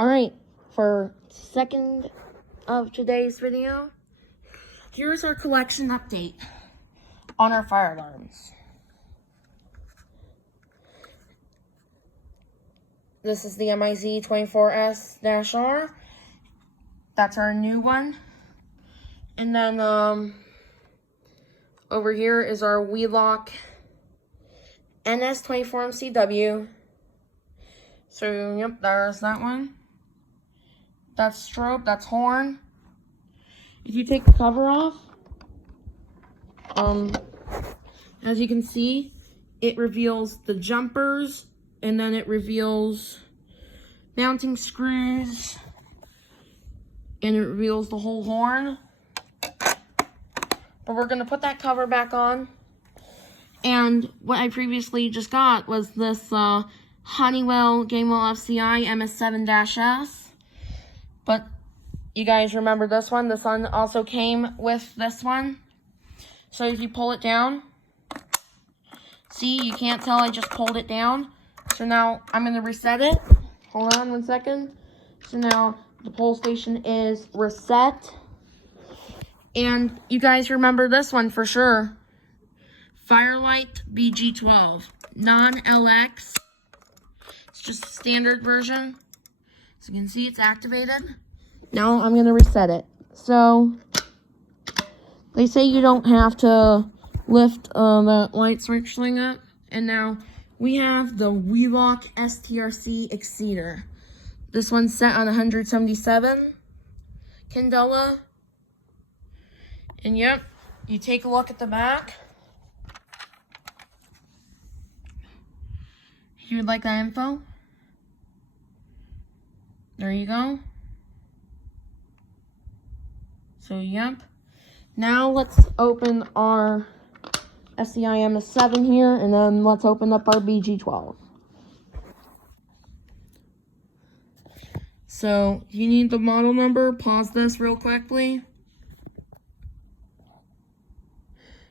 Alright, for second of today's video, here's our collection update on our fire alarms. This is the MIZ24S-R. That's our new one. And then over here is our Wheelock NS24MCW. So, yep, there's that one. That's strobe, that's horn. If you take the cover off, as you can see, it reveals the jumpers, and then it reveals mounting screws, and it reveals the whole horn. But we're gonna put that cover back on. And what I previously just got was this Honeywell Gamewell FCI MS7-S. But you guys remember this one? This one also came with this one. So if you pull it down, see, you can't tell I just pulled it down. So now I'm going to reset it. Hold on 1 second. So now the pull station is reset. And you guys remember this one for sure. Firelight BG12. Non-LX. It's just a standard version. So you can see it's activated. Now I'm going to reset it. So they say you don't have to lift the light switch thing up. And now we have the Wheelock STRC Exceeder. This one's set on 177 candela. And yep, you take a look at the back. If you would like that info, there you go. So yep. Now let's open our SCI MS7 here, and then let's open up our BG12. So, if you need the model number, pause this real quickly.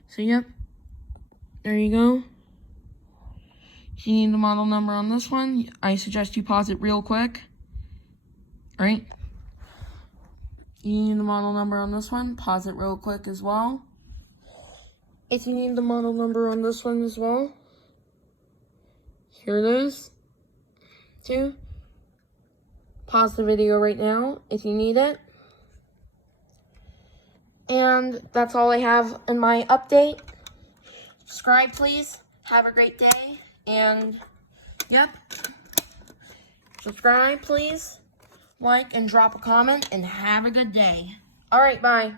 So, yep. There you go. If you need the model number on this one, I suggest you pause it real quick. Alright? You need the model number on this one, pause it real quick as well. If you need the model number on this one as well, here it is. Too. Pause the video right now if you need it. And that's all I have in my update. Subscribe, please. Have a great day. And, yep. Subscribe, please. Like and drop a comment. And have a good day. Alright, bye.